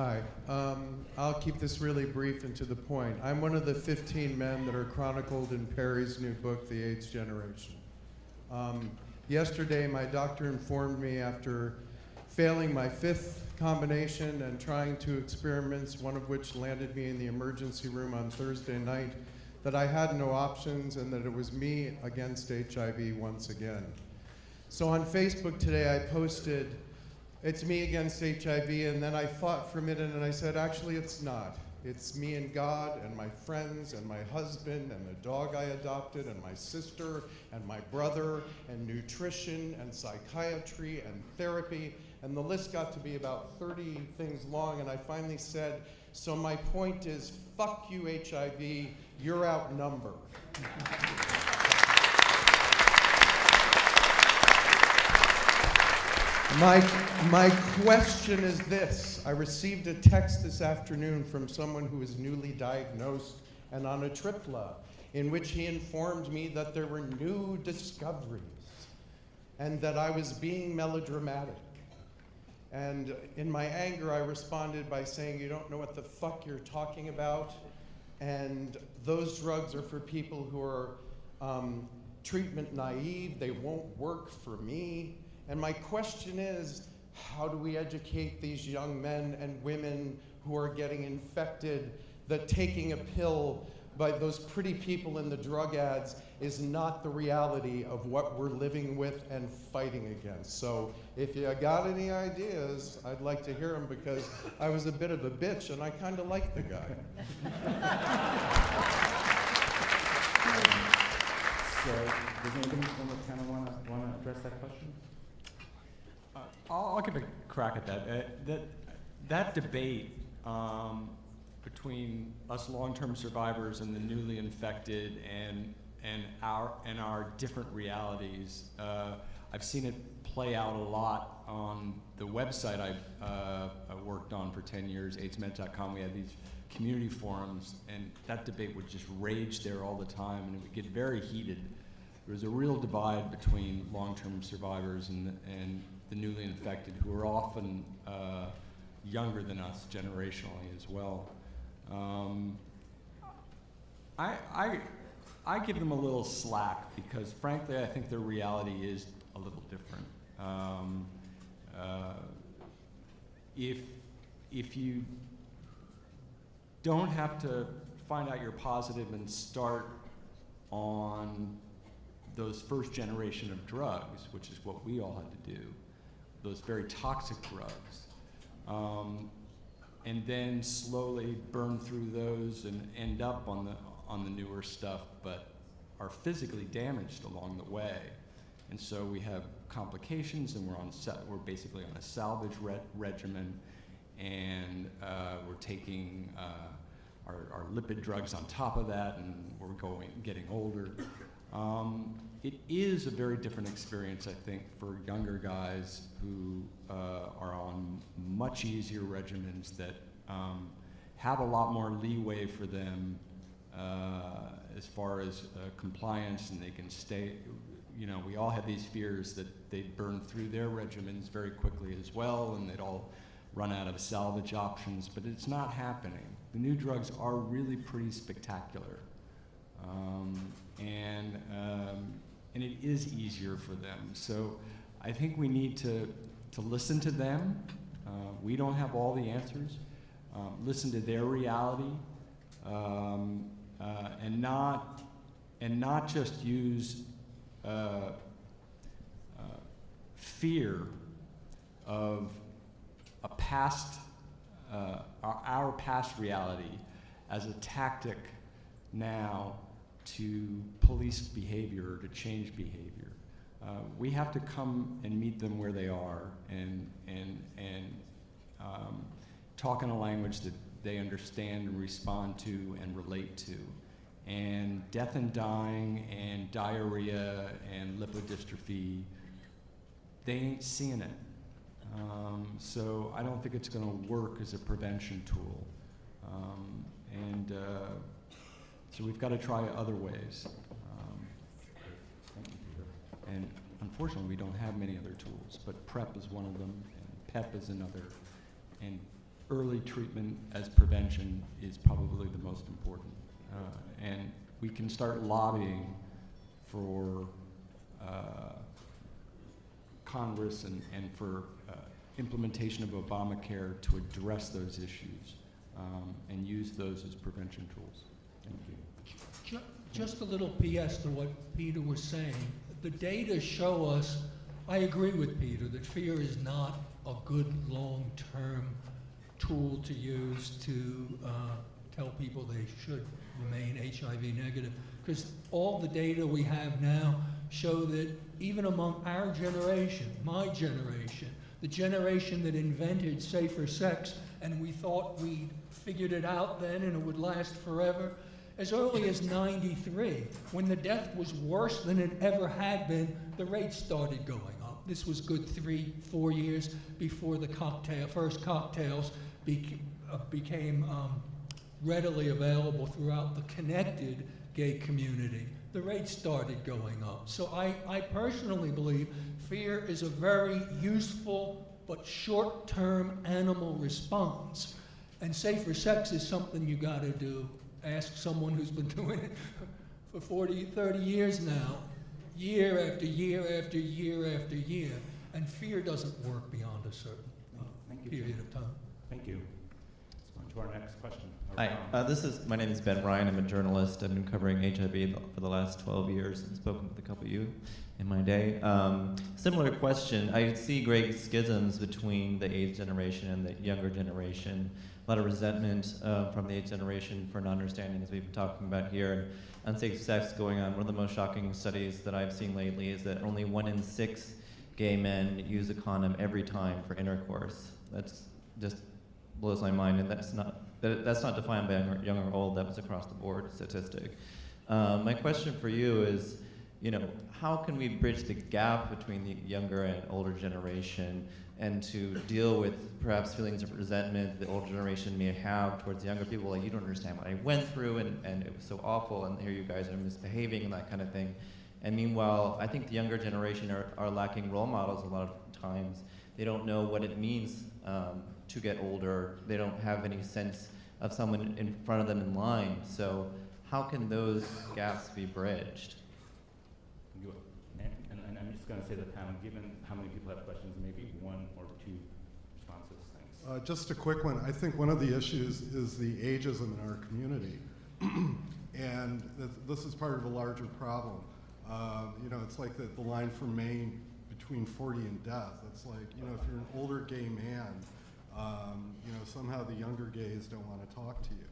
Hi. I'll keep this really brief and to the point. I'm one of the 15 men that are chronicled in Perry's new book, The AIDS Generation. Yesterday, my doctor informed me, after failing my 5th combination and trying 2 experiments, one of which landed me in the emergency room on Thursday night, that I had no options and that it was me against HIV once again. So on Facebook today, I posted, "It's me against HIV," and then I thought for a minute and I said, actually it's not. It's me and God and my friends and my husband and the dog I adopted and my sister and my brother and nutrition and psychiatry and therapy, and the list got to be about 30 things long, and I finally said, so my point is, fuck you HIV, you're outnumbered. My question is this. I received a text this afternoon from someone who is newly diagnosed and on a tripla, in which he informed me that there were new discoveries and that I was being melodramatic. And in my anger, I responded by saying, you don't know what the fuck you're talking about, and those drugs are for people who are treatment naive, they won't work for me. And my question is, how do we educate these young men and women who are getting infected that taking a pill by those pretty people in the drug ads is not the reality of what we're living with and fighting against? So if you got any ideas, I'd like to hear them, because I was a bit of a bitch and I kind of like the guy. So does anybody kind of want to address that question? I'll give a crack at that. That debate between us long-term survivors and the newly infected and our different realities, I've seen it play out a lot on the website I've worked on for 10 years, aidsmet.com. We had these community forums, and that debate would just rage there all the time, and it would get very heated. There was a real divide between long-term survivors and the newly infected, who are often younger than us generationally as well. I give them a little slack, because frankly I think their reality is a little different. If you don't have to find out you're positive and start on those first generation of drugs, which is what we all had to do, those very toxic drugs, and then slowly burn through those and end up on the newer stuff, but are physically damaged along the way. And so we have complications, and we're basically on a salvage regimen, and we're taking our lipid drugs on top of that, and we're getting older. It is a very different experience, I think, for younger guys who are on much easier regimens that have a lot more leeway for them as far as compliance, and they can stay. You know, we all had these fears that they'd burn through their regimens very quickly as well, and they'd all run out of salvage options, but it's not happening. The new drugs are really pretty spectacular. And it is easier for them. So I think we need to listen to them. We don't have all the answers. Listen to their reality, and not just use fear of a past, our past reality as a tactic now to police behavior or to change behavior. We have to come and meet them where they are and talk in a language that they understand and respond to and relate to. And death and dying and diarrhea and lipodystrophy, they ain't seeing it. So I don't think it's going to work as a prevention tool. So we've got to try other ways. And unfortunately, we don't have many other tools, but PrEP is one of them, and PEP is another. And early treatment as prevention is probably the most important. And we can start lobbying for Congress and for implementation of Obamacare to address those issues and use those as prevention tools. Thank you. Just a little PS to what Peter was saying. The data show us, I agree with Peter, that fear is not a good long-term tool to use to tell people they should remain HIV negative. Because all the data we have now show that even among our generation, my generation, the generation that invented safer sex, and we thought we'd figured it out then and it would last forever, as early as '93, when the death was worse than it ever had been, the rates started going up. This was good 3-4 years before the first cocktails became readily available throughout the connected gay community. The rates started going up. So I personally believe fear is a very useful but short-term animal response. And safer sex is something you gotta do. Ask someone who's been doing it for 40, 30 years now, year after year after year after year. And fear doesn't work beyond a certain period of time. Thank you. Let's go on to our next question. Hi, my name is Ben Ryan. I'm a journalist. I've been covering HIV for the last 12 years and spoken with a couple of you in my day. Similar question. I see great schisms between the AIDS generation and the younger generation. A lot of resentment from the AIDS generation for non-understanding, as we've been talking about here, and unsafe sex going on. One of the most shocking studies that I've seen lately is that only 1 in 6 gay men use a condom every time for intercourse. That's just blows my mind, and that's not defined by young or old. That was across the board statistic. My question for you is, how can we bridge the gap between the younger and older generation, and to deal with perhaps feelings of resentment the older generation may have towards younger people, like, you don't understand what I went through, and it was so awful, and here you guys are misbehaving and that kind of thing. And meanwhile, I think the younger generation are lacking role models a lot of times. They don't know what it means to get older. They don't have any sense of someone in front of them in line. So how can those gaps be bridged? And I'm just going to say to the panel, given how many people have questions, maybe 1 or 2 responses. Thanks. Just a quick one. I think one of the issues is the ageism in our community. And this is part of a larger problem. It's like the line from Maine between 40 and death. It's like, if you're an older gay man, somehow the younger gays don't want to talk to you.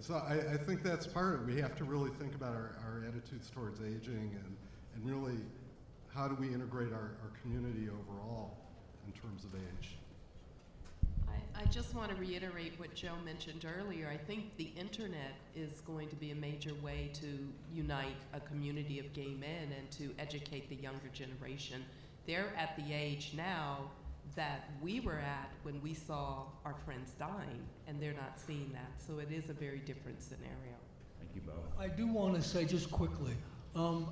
So I think that's part of it. We have to really think about our attitudes towards aging and really how do we integrate our community overall in terms of age. I just want to reiterate what Joe mentioned earlier. I think the internet is going to be a major way to unite a community of gay men and to educate the younger generation. They're at the age now that we were at when we saw our friends dying, and they're not seeing that. So it is a very different scenario. Thank you both. I do want to say just quickly,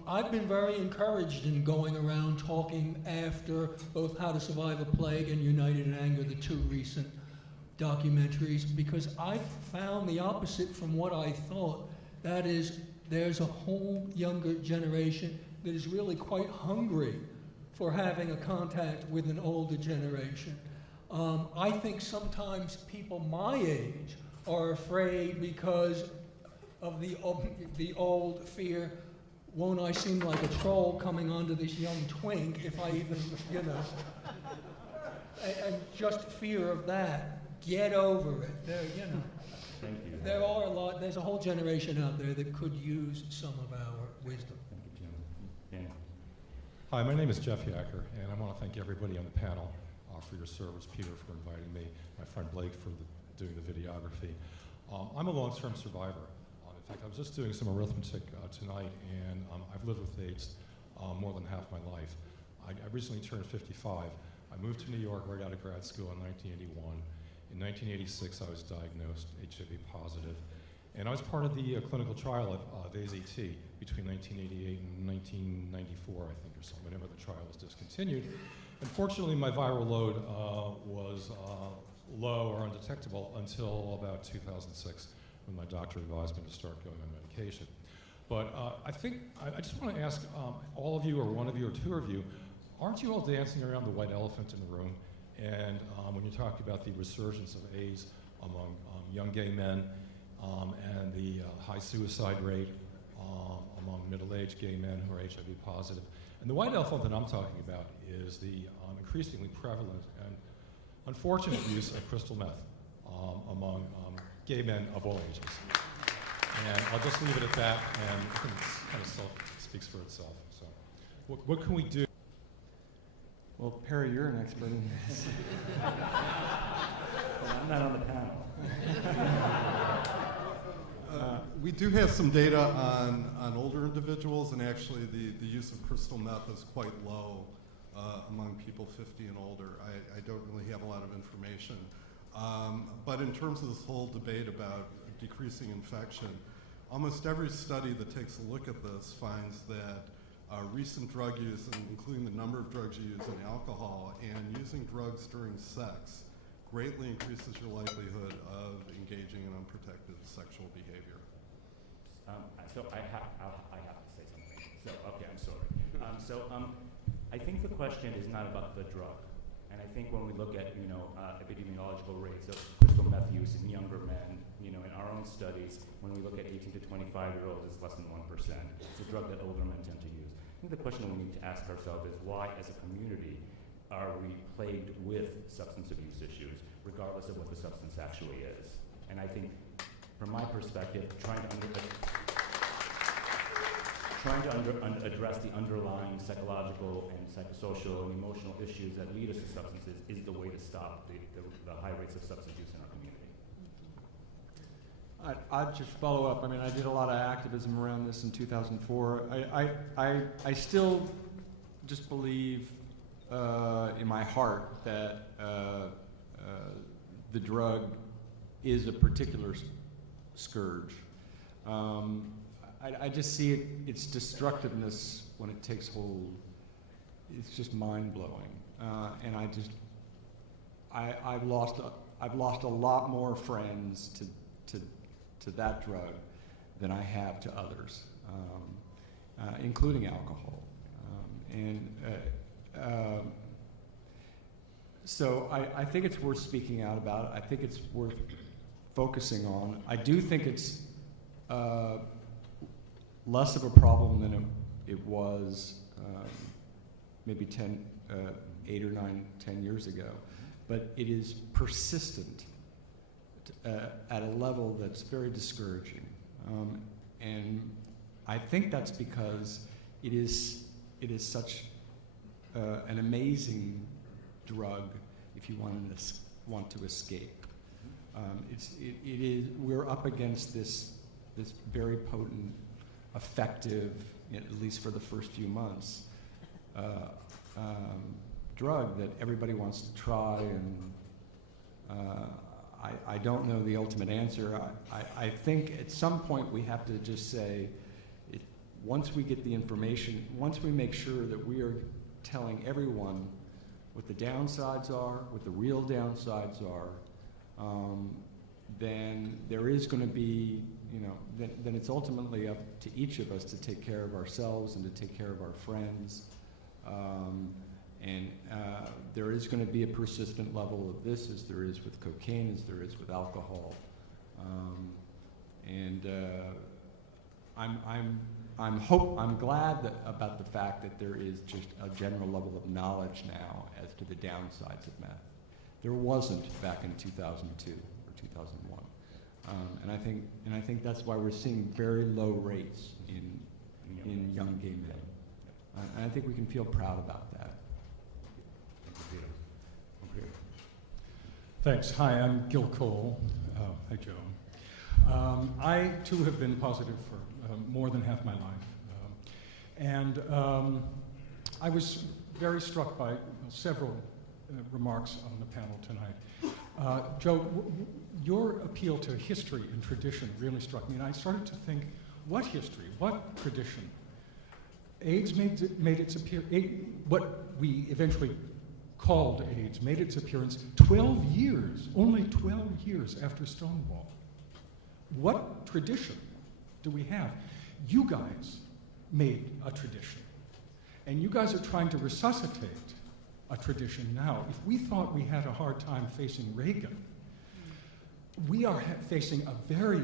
I've been very encouraged in going around talking after both How to Survive a Plague and United in Anger, the 2 recent documentaries, because I've found the opposite from what I thought. That is, there's a whole younger generation that is really quite hungry for having a contact with an older generation. I think sometimes people my age are afraid because of the old fear, won't I seem like a troll coming onto this young twink if I even, and just fear of that. Get over it. Thank you. There's a whole generation out there that could use some of our wisdom. Thank you, Jim. Dan. Hi, my name is Jeff Yacker, and I want to thank everybody on the panel for your service, Peter for inviting me, my friend Blake for doing the videography. I'm a long-term survivor. In fact, I was just doing some arithmetic tonight, and I've lived with AIDS more than half my life. I recently turned 55. I moved to New York right out of grad school in 1981. In 1986, I was diagnosed HIV positive, and I was part of the clinical trial of AZT between 1988 and 1994, I think, or so, whenever the trial was discontinued. Unfortunately, my viral load was low or undetectable until about 2006, when my doctor advised me to start going on medication. But I just want to ask all of you, or one of you, or two of you, aren't you all dancing around the white elephant in the room? And when you talk about the resurgence of AIDS among young gay men and the high suicide rate among middle-aged gay men who are HIV positive, and the white elephant that I'm talking about is the increasingly prevalent and unfortunate use of crystal meth among gay men of all ages. And I'll just leave it at that, and I think it kind of speaks for itself. So, what can we do? Well, Perry, you're an expert in this. Well, I'm not on the panel. We do have some data on older individuals, and actually the use of crystal meth is quite low among people 50 and older. I don't really have a lot of information. But in terms of this whole debate about decreasing infection, almost every study that takes a look at this finds that recent drug use, including the number of drugs you use in alcohol, and using drugs during sex greatly increases your likelihood of engaging in unprotected sexual behavior. So I have to say something. So, okay, I'm sorry. I think the question is not about the drug. And I think when we look at, epidemiological rates of crystal meth use in younger men, in our own studies, when we look at 18 to 25-year-olds, it's less than 1%. It's a drug that older men tend to use. I think the question we need to ask ourselves is why, as a community, are we plagued with substance abuse issues, regardless of what the substance actually is? And I think, from my perspective, trying to address the underlying psychological and psychosocial and emotional issues that lead us to substances is the way to stop the high rates of substance use in our community. I'd just follow up. I mean, I did a lot of activism around this in 2004. I still just believe in my heart that the drug is a particular scourge. I just see its destructiveness when it takes hold. It's just mind-blowing, and I've lost a lot more friends to that drug than I have to others, including alcohol, so I think it's worth speaking out about. I think it's worth focusing on. I do think it's less of a problem than it was maybe 8 or 9, 10 years ago, but it is persistent at a level that's very discouraging. And I think that's because it is such an amazing drug if you want to escape. We're up against this very potent, effective, at least for the first few months, drug that everybody wants to try, and I don't know the ultimate answer. I think at some point we have to just say, once we get the information, once we make sure that we are telling everyone what the downsides are, what the real downsides are, then there is going to be, then it's ultimately up to each of us to take care of ourselves and to take care of our friends. And there is going to be a persistent level of this, as there is with cocaine, as there is with alcohol. I'm glad about the fact that there is just a general level of knowledge now as to the downsides of meth. There wasn't back in 2002 or 2001. And I think that's why we're seeing very low rates in young gay men. And I think we can feel proud about that. Thanks. Hi, I'm Gil Cole. Hi, Joe. I, too, have been positive for more than half my life. And I was very struck by several remarks on the panel tonight. Joe, your appeal to history and tradition really struck me, and I started to think, what history, what tradition? AIDS made its appeal, what we eventually called AIDS made its appearance 12 years, only 12 years after Stonewall. What tradition do we have? You guys made a tradition. And you guys are trying to resuscitate a tradition now. If we thought we had a hard time facing Reagan, we are facing a very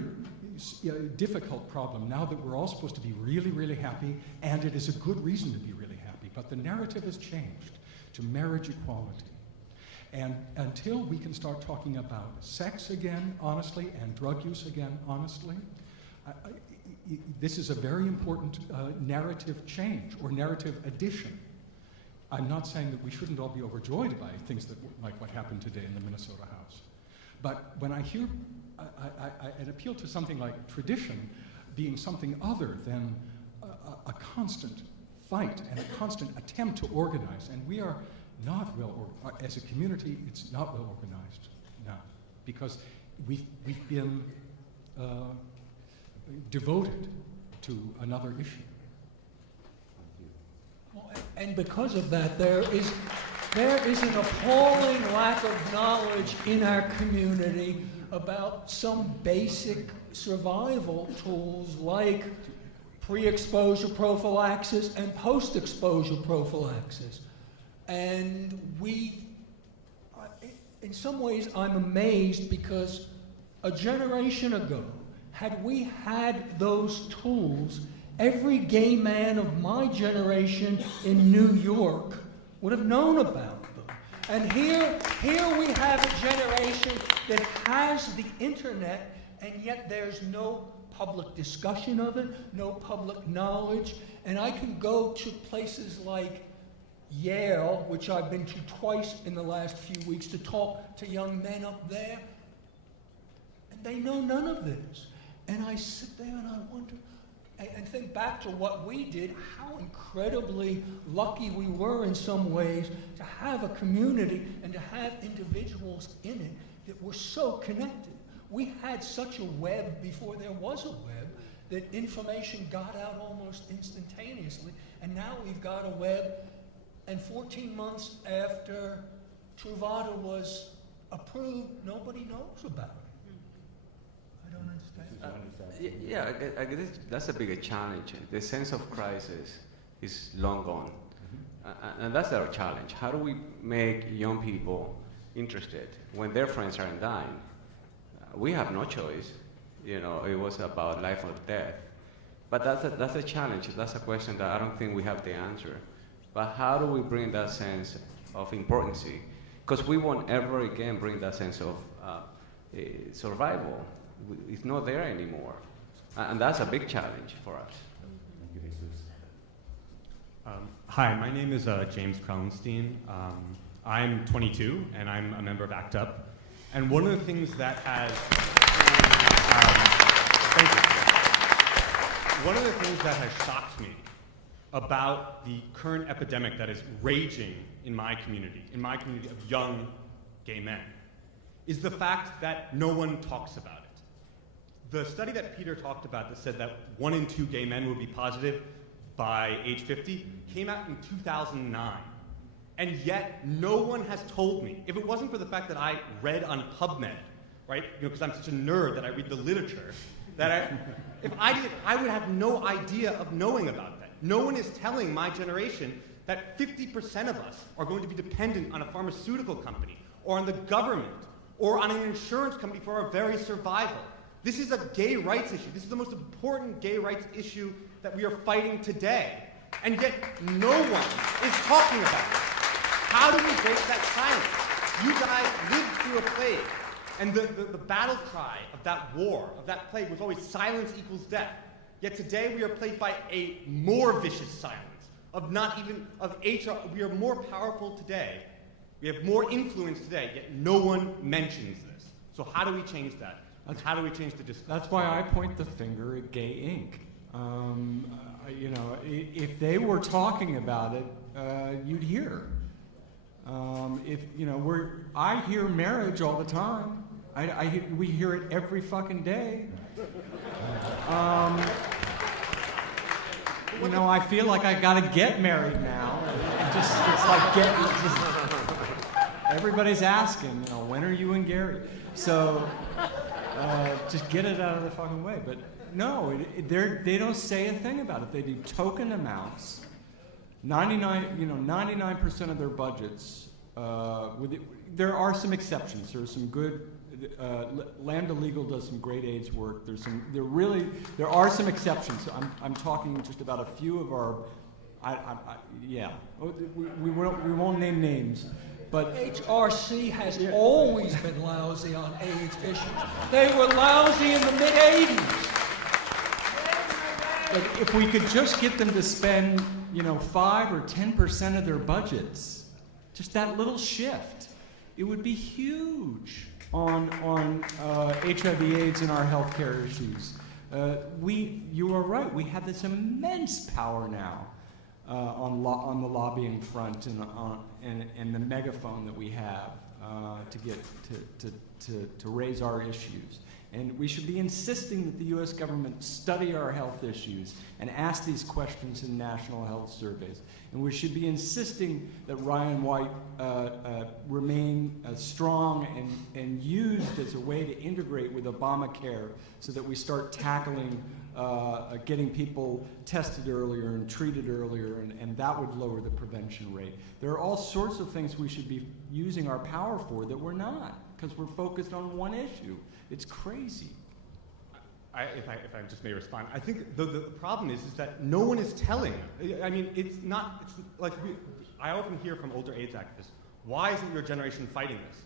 difficult problem now that we're all supposed to be really, really happy, and it is a good reason to be really happy. But the narrative has changed to marriage equality. And until we can start talking about sex again, honestly, and drug use again, honestly, this is a very important narrative change or narrative addition. I'm not saying that we shouldn't all be overjoyed by things that, like what happened today in the Minnesota House. But when I hear an appeal to something like tradition being something other than a constant fight and a constant attempt to organize, and we are not as a community, it's not well organized now, because we've been devoted to another issue. Well, and because of that, there is an appalling lack of knowledge in our community about some basic survival tools like pre-exposure prophylaxis and post-exposure prophylaxis. And in some ways, I'm amazed because a generation ago, had we had those tools, every gay man of my generation in New York would have known about them. And here we have a generation that has the internet, and yet there's no public discussion of it, no public knowledge. And I can go to places like Yale, which I've been to twice in the last few weeks, to talk to young men up there, and they know none of this. And I sit there and I wonder, and think back to what we did, how incredibly lucky we were in some ways to have a community and to have individuals in it that were so connected. We had such a web before there was a web that information got out almost instantaneously, and now we've got a web, and 14 months after Truvada was approved, nobody knows about it. I don't understand. I guess that's a bigger challenge. The sense of crisis is long gone. And that's our challenge. How do we make young people interested when their friends are dying? We have no choice. You know, it was about life or death. But that's a challenge. That's a question that I don't think we have the answer. But how do we bring that sense of importance? Because we won't ever again bring that sense of survival. It's not there anymore. And that's a big challenge for us. Thank you, Jesus. Hi, my name is James Krellenstein. I'm 22, and I'm a member of ACT UP. And one of the things that has, one of the things that has shocked me about the current epidemic that is raging in my community of young gay men, is the fact that no one talks about it. The study that Peter talked about that said that 1 in 2 gay men would be positive by age 50 came out in 2009. And yet, no one has told me, if it wasn't for the fact that I read on PubMed, right, because I'm such a nerd that I read the literature, that if I did, I would have no idea of knowing about that. No one is telling my generation that 50% of us are going to be dependent on a pharmaceutical company, or on the government, or on an insurance company for our very survival. This is a gay rights issue. This is the most important gay rights issue that we are fighting today. And yet, no one is talking about it. How do we break that silence? You guys lived through a plague, and the battle cry of that war, of that plague, was always silence equals death. Yet today we are plagued by a more vicious silence, we are more powerful today. We have more influence today, yet no one mentions this. So how do we change that? How do we change the discourse? That's why I point the finger at Gay Inc. If they were talking about it, you'd hear. I hear marriage all the time. We hear it every fucking day. I feel like I gotta get married now. It's like Everybody's asking, when are you and Gary? So just get it out of the fucking way. But no, they don't say a thing about it. They do token amounts. 99% of their budgets. There are some exceptions. There's some good. Lambda Legal does some great AIDS work. There are some exceptions. I'm talking just about a few of our. We won't name names. But HRC has always been lousy on AIDS issues. They were lousy in the mid-'80s. if we could just get them to spend, 5 or 10% of their budgets, just that little shift, it would be huge on HIV/AIDS and our healthcare issues. You are right. We have this immense power now on the lobbying front and the megaphone that we have to raise our issues. And we should be insisting that the U.S. government study our health issues and ask these questions in national health surveys. And we should be insisting that Ryan White remain strong and used as a way to integrate with Obamacare so that we start tackling getting people tested earlier and treated earlier, and that would lower the prevention rate. There are all sorts of things we should be using our power for that we're not, because we're focused on one issue. It's crazy. If I just may respond, I think the problem is that no one is telling. I mean, I often hear from older AIDS activists, why isn't your generation fighting this?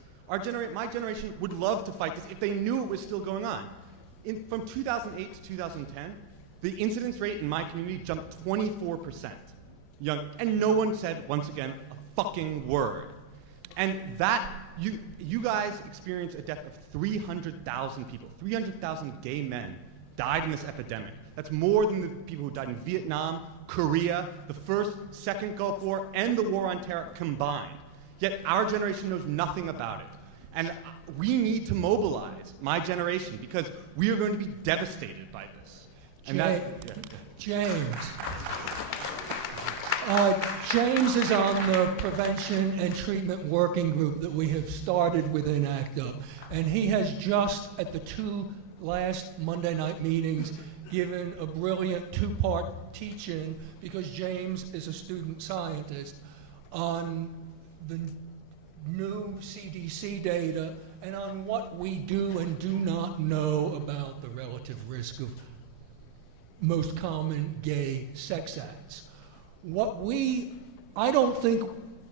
My generation would love to fight this if they knew it was still going on. From 2008 to 2010, the incidence rate in my community jumped 24%. And no one said, once again, a fucking word. And that, you guys experienced a death of 300,000 people. 300,000 gay men died in this epidemic. That's more than the people who died in Vietnam, Korea, the First, Second Gulf War, and the War on Terror combined. Yet our generation knows nothing about it. And we need to mobilize my generation because we are going to be devastated by this. And James is on the prevention and treatment working group that we have started within ACT-UP. And he has just, at the 2 last Monday night meetings, given a brilliant 2-part teaching, because James is a student scientist, on the new CDC data and on what we do and do not know about the relative risk of most common gay sex acts.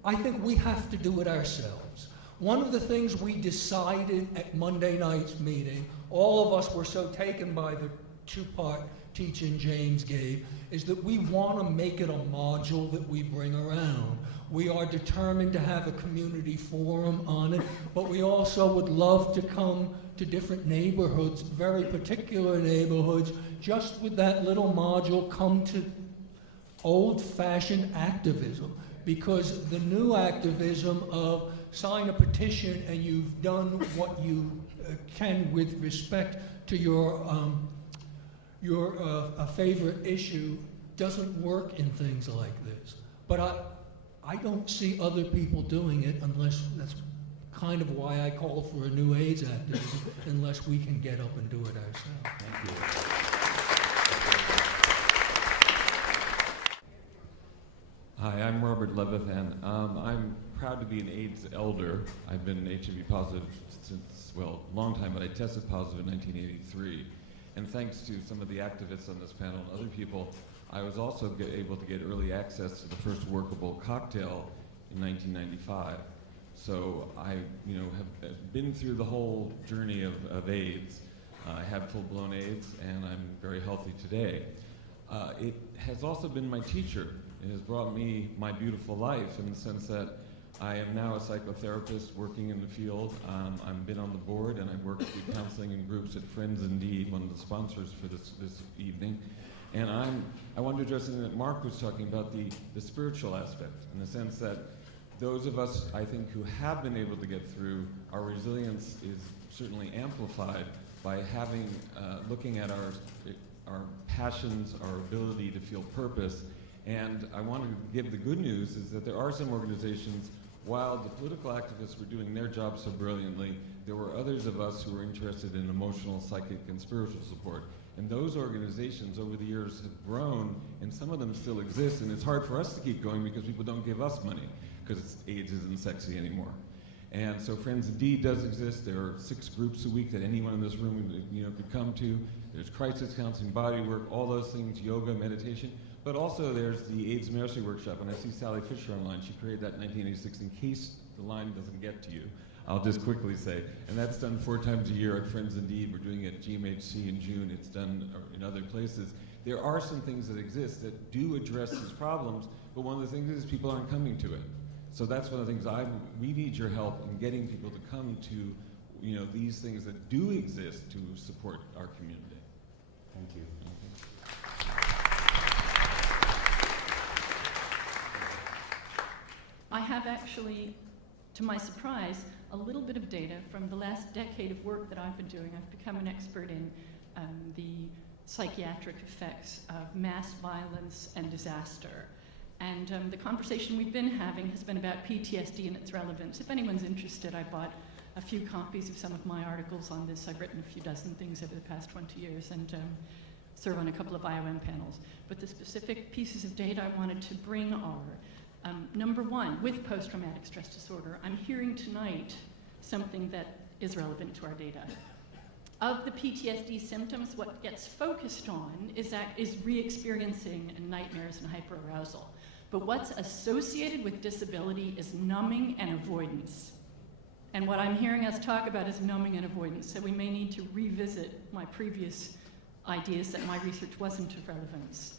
I think we have to do it ourselves. One of the things we decided at Monday night's meeting, all of us were so taken by the 2-part teaching James gave, is that we want to make it a module that we bring around. We are determined to have a community forum on it, but we also would love to come to different neighborhoods, very particular neighborhoods, just with that little module, come to old-fashioned activism, because the new activism of sign a petition and you've done what you can with respect to your favorite issue doesn't work in things like this. But I don't see other people doing it unless, that's kind of why I call for a new AIDS activism, unless we can get up and do it ourselves. Thank you. Hi, I'm Robert Levithan. I'm proud to be an AIDS elder. I've been HIV positive since, a long time, but I tested positive in 1983. And thanks to some of the activists on this panel and other people, I was also able to get early access to the first workable cocktail in 1995. So I have been through the whole journey of AIDS. I had full-blown AIDS, and I'm very healthy today. It has also been my teacher. It has brought me my beautiful life in the sense that I am now a psychotherapist working in the field. I've been on the board, and I work through counseling and groups at Friends Indeed, one of the sponsors for this evening. And I want to address something that Mark was talking about, the spiritual aspect, in the sense that those of us, I think, who have been able to get through, our resilience is certainly amplified by looking at our passions, our ability to feel purpose. And I want to give the good news is that there are some organizations while the political activists were doing their job so brilliantly, there were others of us who were interested in emotional, psychic, and spiritual support. And those organizations over the years have grown, and some of them still exist, and it's hard for us to keep going because people don't give us money, because AIDS isn't sexy anymore. And so Friends Indeed does exist. There are 6 groups a week that anyone in this room could come to. There's crisis counseling, body work, all those things, yoga, meditation. But also there's the AIDS Mercy Workshop, and I see Sally Fisher online. She created that in 1986 in case the line doesn't get to you. I'll just quickly say, and that's done 4 times a year at Friends Indeed. We're doing it at GMHC in June. It's done in other places. There are some things that exist that do address these problems, but one of the things is people aren't coming to it. So that's one of the things we need your help in getting people to come to, these things that do exist to support our community. Thank you. I have actually, to my surprise, a little bit of data from the last decade of work that I've been doing. I've become an expert in the psychiatric effects of mass violence and disaster. And the conversation we've been having has been about PTSD and its relevance. If anyone's interested, I bought a few copies of some of my articles on this. I've written a few dozen things over the past 20 years and serve on a couple of IOM panels. But the specific pieces of data I wanted to bring are, number one, with post-traumatic stress disorder, I'm hearing tonight something that is relevant to our data. Of the PTSD symptoms, what gets focused on is re-experiencing nightmares and hyperarousal. But what's associated with disability is numbing and avoidance. And what I'm hearing us talk about is numbing and avoidance. So we may need to revisit my previous ideas that my research wasn't of relevance.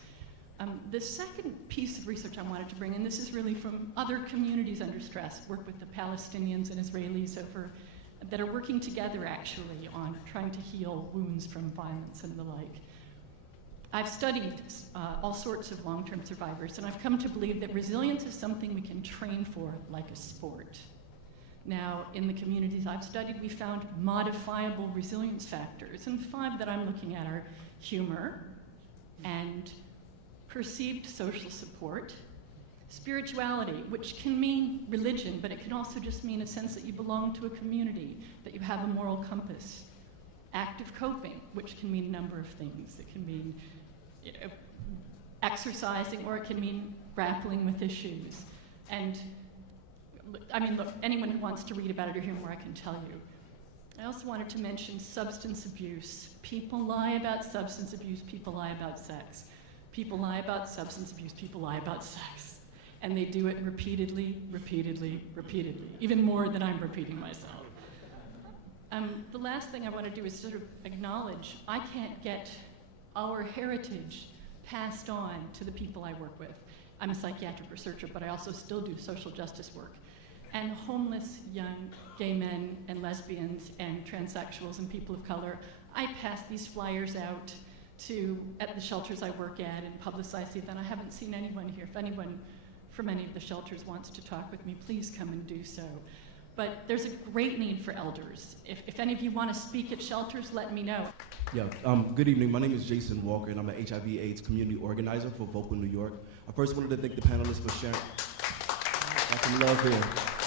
The second piece of research I wanted to bring in, this is really from other communities under stress, work with the Palestinians and Israelis that are working together actually on trying to heal wounds from violence and the like. I've studied all sorts of long-term survivors, and I've come to believe that resilience is something we can train for like a sport. Now, in the communities I've studied, we found modifiable resilience factors, and 5 that I'm looking at are humor and perceived social support, spirituality, which can mean religion, but it can also just mean a sense that you belong to a community, that you have a moral compass. Active coping, which can mean a number of things. It can mean exercising, or it can mean grappling with issues. And I mean, look, anyone who wants to read about it or hear more, I can tell you. I also wanted to mention substance abuse. People lie about substance abuse, people lie about sex. People lie about substance abuse, people lie about sex. And they do it repeatedly, repeatedly, repeatedly, even more than I'm repeating myself. The last thing I want to do is sort of acknowledge I can't get our heritage passed on to the people I work with. I'm a psychiatric researcher, but I also still do social justice work. And homeless young gay men and lesbians and transsexuals and people of color, I pass these flyers out at the shelters I work at and publicize the event. I haven't seen anyone here. If anyone from any of the shelters wants to talk with me, please come and do so. But there's a great need for elders. If any of you want to speak at shelters, let me know. Yeah, good evening. My name is Jason Walker, and I'm an HIV/AIDS community organizer for Vocal New York. I first wanted to thank the panelists for sharing. Got some love here.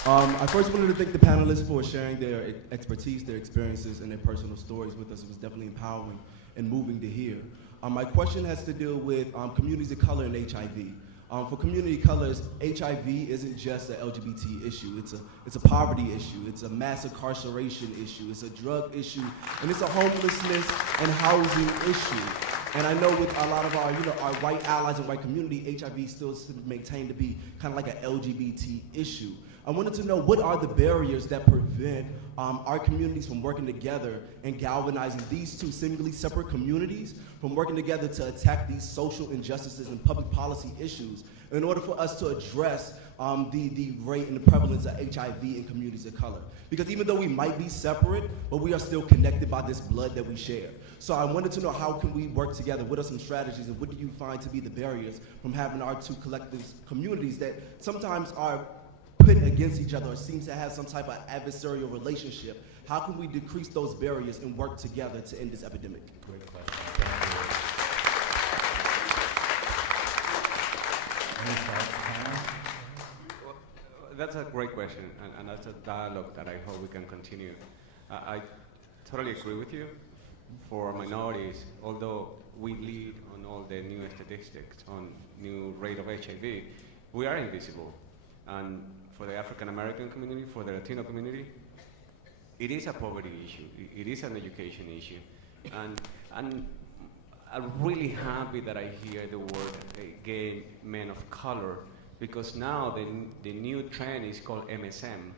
I first wanted to thank the panelists for sharing their expertise, their experiences, and their personal stories with us. It was definitely empowering and moving to hear. My question has to do with communities of color and HIV. For community of colors, HIV isn't just an LGBT issue. It's a poverty issue. It's a mass incarceration issue. It's a drug issue, and it's a homelessness and housing issue. And I know with a lot of our white allies and white community, HIV still is maintained to be kind of like an LGBT issue. I wanted to know, what are the barriers that prevent our communities from working together and galvanizing these two seemingly separate communities from working together to attack these social injustices and public policy issues in order for us to address the rate and the prevalence of HIV in communities of color? Because even though we might be separate, but we are still connected by this blood that we share. So I wanted to know, how can we work together? What are some strategies, and what do you find to be the barriers from having our two collective communities that sometimes are put against each other or seems to have some type of adversarial relationship? How can we decrease those barriers and work together to end this epidemic? Great question. Any thoughts, Hannah? That's a great question, and that's a dialogue that I hope we can continue. I totally agree with you. For minorities, although we lead on all the new statistics on new rate of HIV, we are invisible. And for the African American community, for the Latino community, it is a poverty issue. It is an education issue. And I'm really happy that I hear the word gay men of color, because now the new trend is called MSM.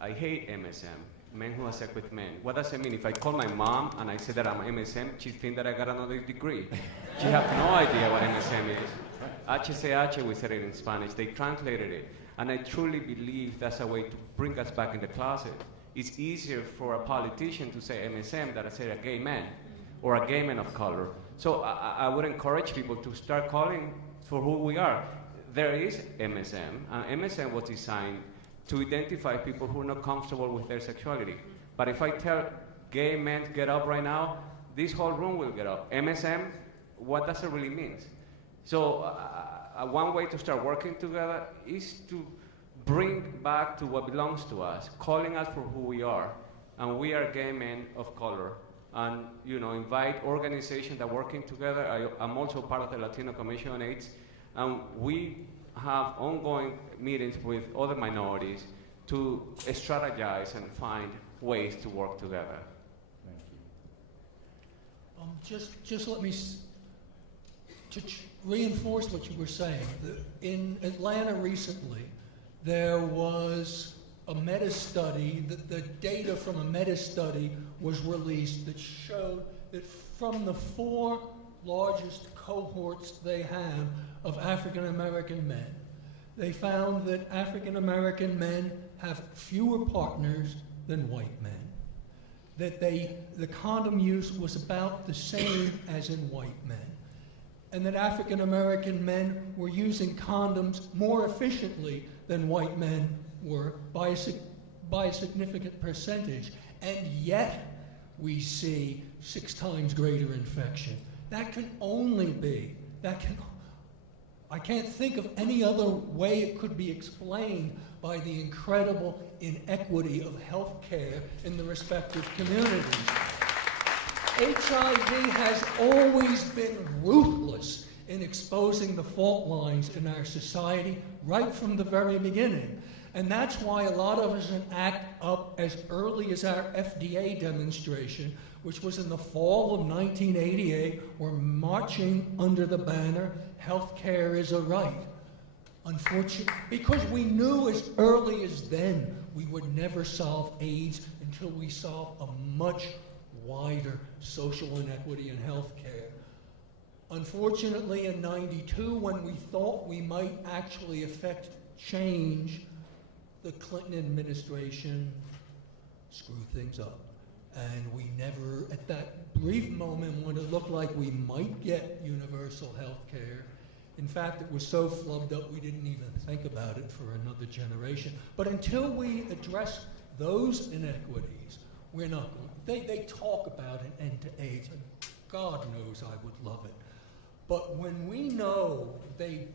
I hate MSM, men who have sex with men. What does it mean? If I call my mom and I say that I'm MSM, she thinks that I got another degree. She has no idea what MSM is. HCH, we said it in Spanish, they translated it. And I truly believe that's a way to bring us back in the closet. It's easier for a politician to say MSM than to say a gay man or a gay man of color. So I would encourage people to start calling for who we are. There is MSM, and MSM was designed to identify people who are not comfortable with their sexuality. But if I tell gay men get up right now, this whole room will get up. MSM, what does it really mean? So one way to start working together is to bring back to what belongs to us, calling us for who we are. And we are gay men of color. And invite organizations that are working together. I'm also part of the Latino Commission on AIDS. And we have ongoing meetings with other minorities to strategize and find ways to work together. Thank you. Just let me reinforce what you were saying. In Atlanta recently, there was a meta-study, the data from a meta-study was released that showed that from the 4 largest cohorts they have of African American men, they found that African American men have fewer partners than white men, that the condom use was about the same as in white men, and that African American men were using condoms more efficiently than white men were by a significant percentage, and yet we see 6 times greater infection. That can only be, I can't think of any other way it could be explained by the incredible inequity of health care in the respective communities. HIV has always been ruthless in exposing the fault lines in our society right from the very beginning. And that's why a lot of us act up as early as our FDA demonstration, which was in the fall of 1988. We're marching under the banner, healthcare is a right. Unfortunately, because we knew as early as then we would never solve AIDS until we solve a much wider social inequity in healthcare. Unfortunately, in '92, when we thought we might actually affect change, the Clinton administration screwed things up. And we never, at that brief moment when it looked like we might get universal health care, in fact, it was so flubbed up we didn't even think about it for another generation. But until we address those inequities, we're not going. They talk about an end to AIDS, and God knows I would love it. But when we know the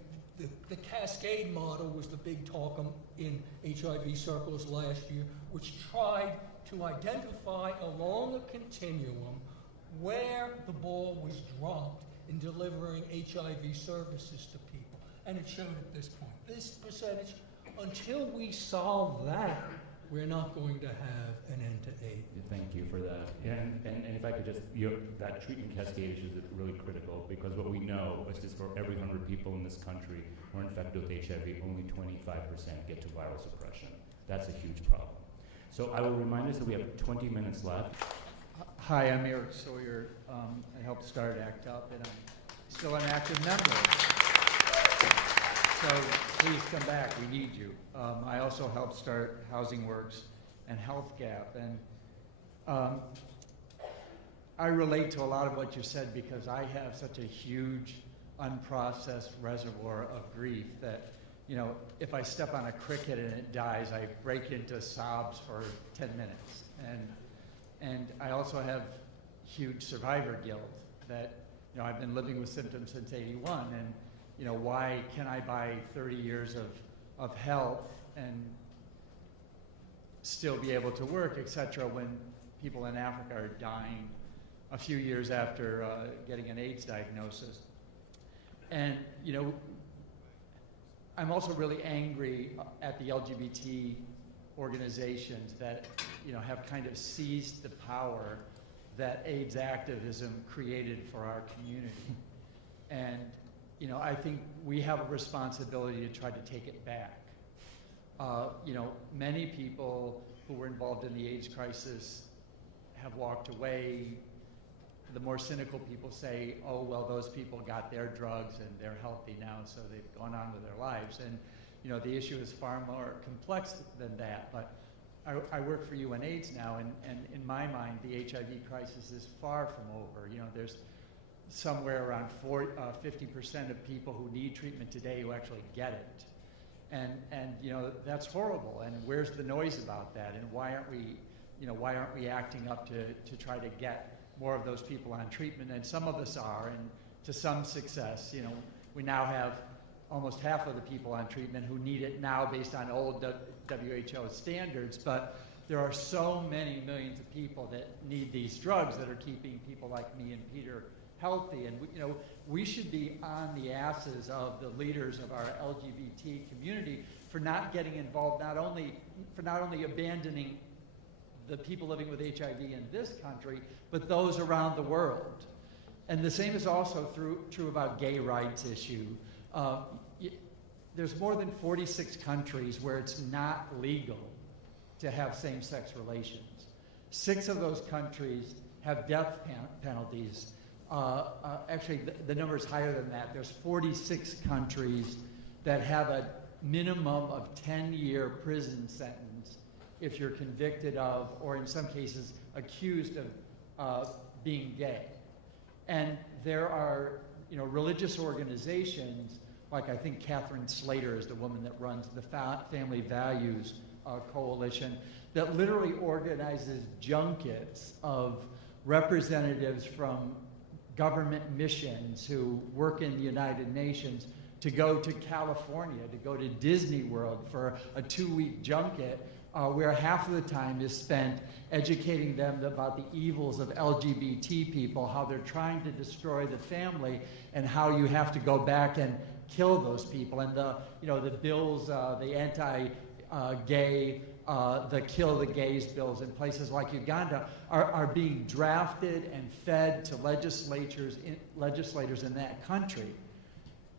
cascade model was the big talk in HIV circles last year, which tried to identify along a continuum where the ball was dropped in delivering HIV services to people. And it showed at this point. This percentage, until we solve that, we're not going to have an end to AIDS. Thank you for that. And if I could just, that treatment cascade issue is really critical, because what we know is just for every 100 people in this country who are infected with HIV, only 25% get to viral suppression. That's a huge problem. So I will remind us that we have 20 minutes left. Hi, I'm Eric Sawyer. I helped start ACT UP, and I'm still an active member. So please come back, we need you. I also helped start Housing Works and Health Gap, and I relate to a lot of what you said because I have such a huge unprocessed reservoir of grief that, if I step on a cricket and it dies, I break into sobs for 10 minutes. And I also have huge survivor guilt that, I've been living with symptoms since '81, and why can I buy 30 years of health and still be able to work, etc., when people in Africa are dying a few years after getting an AIDS diagnosis. And, you know, I'm also really angry at the LGBT organizations that, you know, have kind of seized the power that AIDS activism created for our community. And, you know, I think we have a responsibility to try to take it back. You know, many people who were involved in the AIDS crisis have walked away. The more cynical people say, oh, well, those people got their drugs and they're healthy now, so they've gone on with their lives. And, you know, the issue is far more complex than that. But I work for UNAIDS now, and in my mind, the HIV crisis is far from over. You know, there's somewhere around 50% of people who need treatment today who actually get it. And you know, that's horrible. And where's the noise about that? And why aren't we, you know, why aren't we acting up to try to get more of those people on treatment? And some of us are, and to some success. You know, we now have almost half of the people on treatment who need it now based on old WHO standards, but there are so many millions of people that need these drugs that are keeping people like me and Peter healthy. And you know, we should be on the asses of the leaders of our LGBT community for not getting involved, not only abandoning the people living with HIV in this country, but those around the world. And the same is also true about gay rights issue. There's more than 46 countries where it's not legal to have same-sex relations. 6 of those countries have death penalties. Actually, the number is higher than that. There's 46 countries that have a minimum of 10-year prison sentence if you're convicted of, or in some cases, accused of being gay. And there are, you know, religious organizations, like I think Catherine Slater is the woman that runs the Family Values Coalition, that literally organizes junkets of representatives from government missions who work in the United Nations to go to California, to go to Disney World for a 2-week junket, where half of the time is spent educating them about the evils of LGBT people, how they're trying to destroy the family, and how you have to go back and kill those people. And the, you know, the bills, the anti-gay, the kill the gays bills in places like Uganda are being drafted and fed to legislators in that country.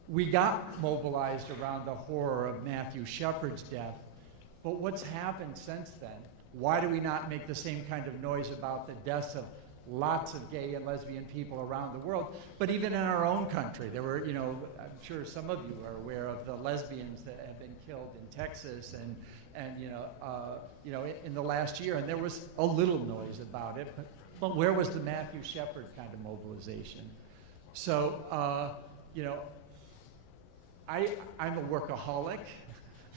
We got mobilized around the horror of Matthew Shepard's death, but what's happened since then? Why do we not make the same kind of noise about the deaths of lots of gay and lesbian people around the world? But even in our own country, there were, you know, I'm sure some of you are aware of the lesbians that have been killed in Texas and you know, in the last year, and there was a little noise about it, but where was the Matthew Shepard kind of mobilization? So, you know, I'm a workaholic.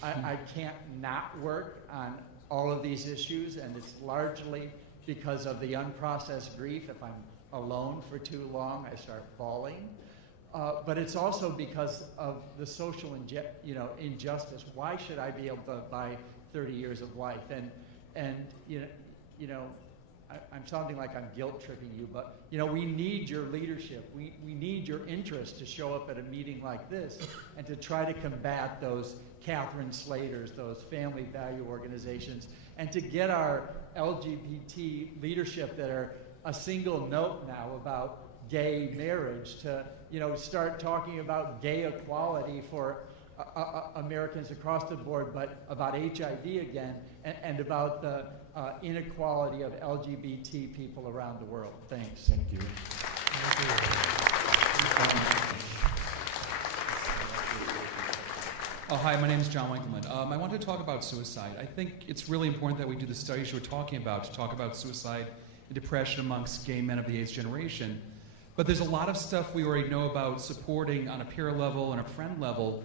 I can't not work on all of these issues, and it's largely because of the unprocessed grief. If I'm alone for too long, I start falling. But it's also because of the social injustice. Why should I be able to buy 30 years of life? And you know, I'm sounding like I'm guilt tripping you, but you know, we need your leadership. We need your interest to show up at a meeting like this and to try to combat those Catherine Slaters, those family value organizations, and to get our LGBT leadership that are a single note now about gay marriage to, you know, start talking about gay equality for Americans across the board, but about HIV again, and about the inequality of LGBT people around the world. Thanks. Thank you. Oh, hi, my name is John Winkleman. I wanted to talk about suicide. I think it's really important that we do the studies you were talking about to talk about suicide and depression amongst gay men of the AIDS generation. But there's a lot of stuff we already know about supporting on a peer level and a friend level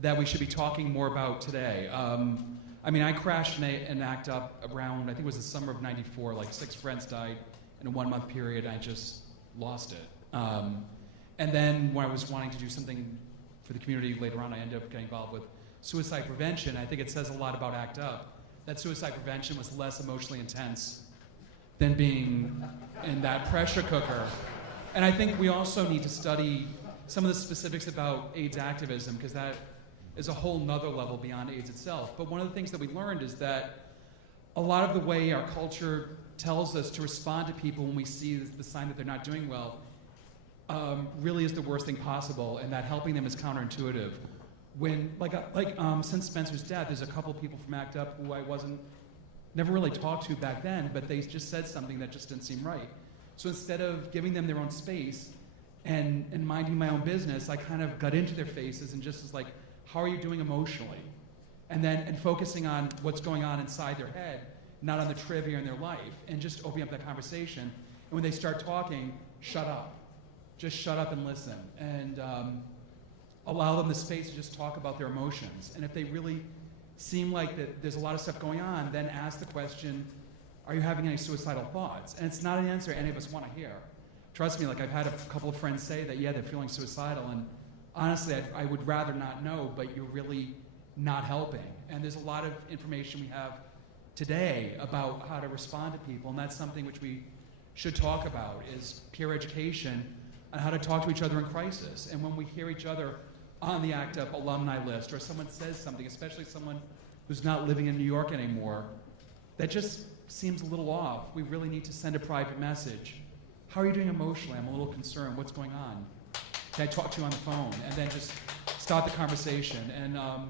that we should be talking more about today. I mean, I crashed an ACT UP around, I think it was the summer of '94, like 6 friends died in a 1-month period. I just lost it. And then when I was wanting to do something for the community later on, I ended up getting involved with suicide prevention. I think it says a lot about ACT UP that suicide prevention was less emotionally intense than being in that pressure cooker. And I think we also need to study some of the specifics about AIDS activism, because that is a whole nother level beyond AIDS itself. But one of the things that we learned is that a lot of the way our culture tells us to respond to people when we see the sign that they're not doing well really is the worst thing possible, and that helping them is counterintuitive. When, since Spencer's death, there's a couple people from ACT UP who I never really talked to back then, but they just said something that just didn't seem right. So instead of giving them their own space and minding my own business, I kind of got into their faces and just was like, how are you doing emotionally? And focusing on what's going on inside their head, not on the trivia in their life, and just opening up that conversation. And when they start talking, shut up. Just shut up and listen. And allow them the space to just talk about their emotions. And if they really seem like that there's a lot of stuff going on, then ask the question, are you having any suicidal thoughts? And it's not an answer any of us want to hear. Trust me, I've had a couple of friends say that, yeah, they're feeling suicidal, and honestly, I would rather not know, but you're really not helping. And there's a lot of information we have today about how to respond to people, and that's something which we should talk about, is peer education on how to talk to each other in crisis. And when we hear each other on the ACT UP alumni list, or someone says something, especially someone who's not living in New York anymore, that just seems a little off. We really need to send a private message. How are you doing emotionally? I'm a little concerned. What's going on? Can I talk to you on the phone? And then just start the conversation. And a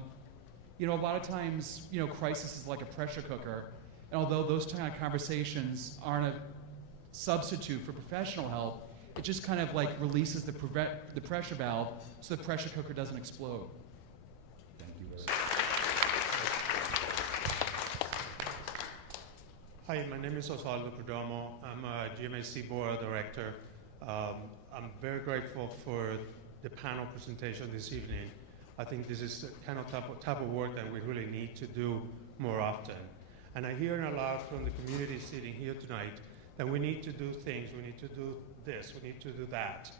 lot of times, crisis is like a pressure cooker. And although those kind of conversations aren't a substitute for professional help, it just kind of releases the pressure valve so the pressure cooker doesn't explode. Thank you very much. Hi, my name is Osvaldo Perdomo. I'm a GMAC board director. I'm very grateful for the panel presentation this evening. I think this is the kind of type of work that we really need to do more often. And I hear a lot from the community sitting here tonight that we need to do things, we need to do this, we need to do that.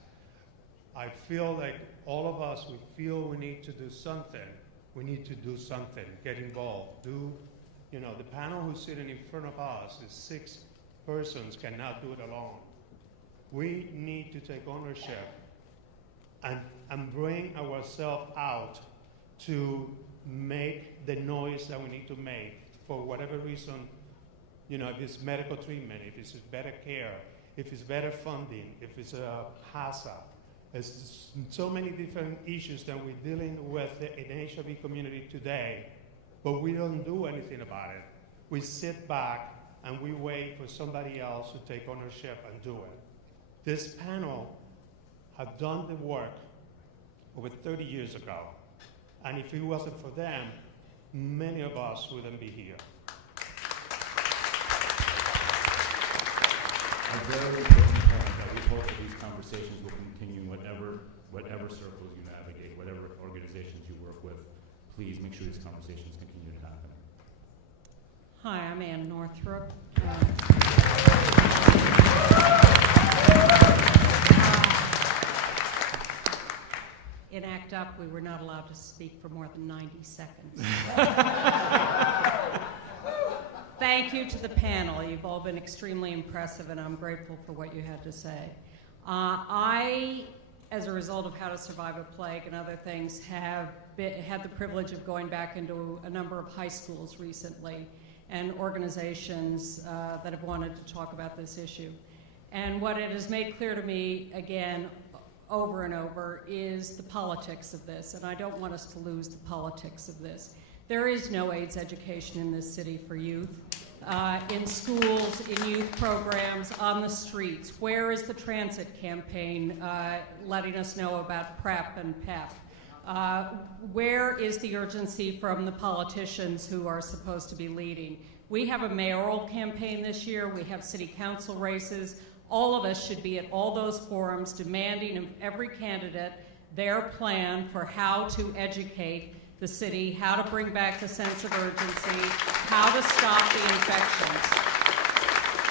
I feel like all of us, we feel we need to do something. We need to do something, get involved, the panel who's sitting in front of us is 6 persons, cannot do it alone. We need to take ownership and bring ourselves out to make the noise that we need to make for whatever reason, if it's medical treatment, if it's better care, if it's better funding, if it's a HACA. There's so many different issues that we're dealing with in the HIV community today, but we don't do anything about it. We sit back and we wait for somebody else to take ownership and do it. This panel have done the work over 30 years ago, and if it wasn't for them, many of us wouldn't be here. A very important point that we hope that these conversations will continue in whatever circles you navigate, whatever organizations you work with. Please make sure these conversations continue to happen. Hi, I'm Ann Northrup. In ACT UP, we were not allowed to speak for more than 90 seconds. Thank you to the panel. You've all been extremely impressive, and I'm grateful for what you had to say. I, as a result of How to Survive a Plague and other things, have had the privilege of going back into a number of high schools recently and organizations that have wanted to talk about this issue. And what it has made clear to me, again, over and over, is the politics of this, and I don't want us to lose the politics of this. There is no AIDS education in this city for youth. In schools, in youth programs, on the streets. Where is the transit campaign letting us know about PrEP and PEP? Where is the urgency from the politicians who are supposed to be leading? We have a mayoral campaign this year. We have city council races. All of us should be at all those forums demanding of every candidate their plan for how to educate the city, how to bring back the sense of urgency, how to stop the infections.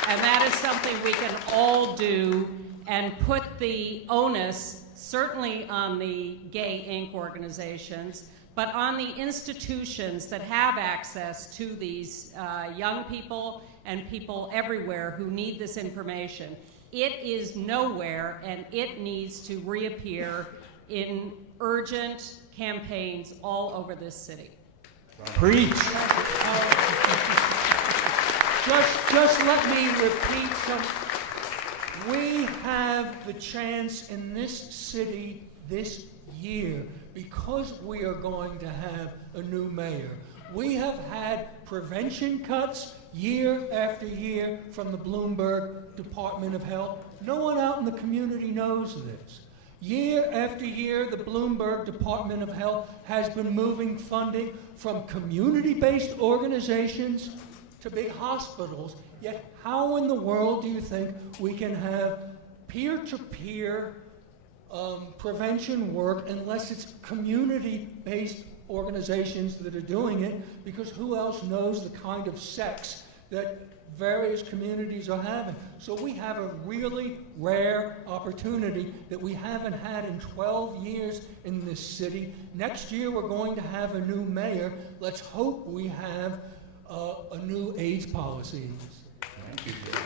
And that is something we can all do and put the onus certainly on the Gay Inc. organizations, but on the institutions that have access to these young people and people everywhere who need this information. It is nowhere, and it needs to reappear in urgent campaigns all over this city. Preach. Just let me repeat something. We have the chance in this city this year, because we are going to have a new mayor. We have had prevention cuts year after year from the Bloomberg Department of Health. No one out in the community knows this. Year after year, the Bloomberg Department of Health has been moving funding from community-based organizations to big hospitals. Yet how in the world do you think we can have peer-to-peer prevention work unless it's community-based organizations that are doing it? Because who else knows the kind of sex that various communities are having? So we have a really rare opportunity that we haven't had in 12 years in this city. Next year we're going to have a new mayor. Let's hope we have a new AIDS policy. Thank you, Jay.